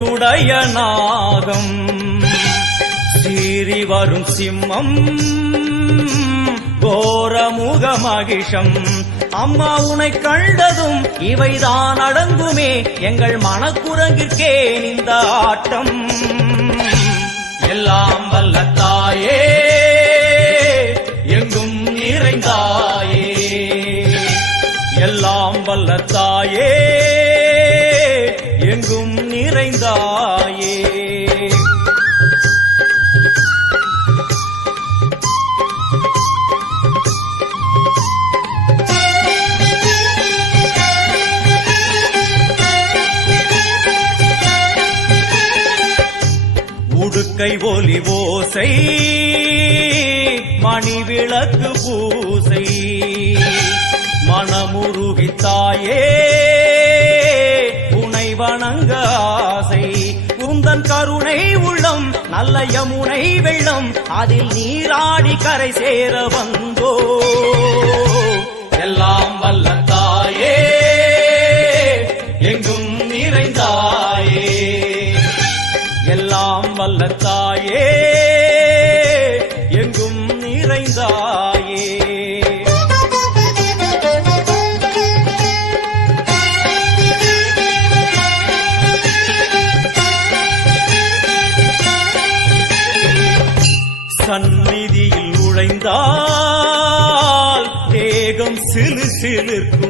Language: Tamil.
உடைய நாகம் சீறி வரும் சிம்மம் கோரமுக மகிஷம் அம்மா உனை கண்டதும் இவைதான் அடங்குமே எங்கள் மனக்குரங்கிற்கே இந்த ஆட்டம். எல்லாம் வல்ல தாயே எங்கும் நிறைந்தாயே, எல்லாம் வல்ல தாயே எங்கும் நிறைந்தாயே. உடுக்கை ஒலி ஓசை மணிவிளக்கு பூசை மனமுருகித்தாயே உனை வணங்க ஆசை. உந்தன் கருணை உள்ளம் நல்ல யமுனை வெள்ளம் அதில் நீராடி கரை சேர வந்தோ. எல்லாம் வல்ல தாயே எங்கும் நிறைந்தாயே, எல்லாம் வல்ல தாயே எங்கும் நிறைந்தாயே. சந்நிதியில் நுழைந்தால் தேகம் சிலு சிலிர்க்கும்,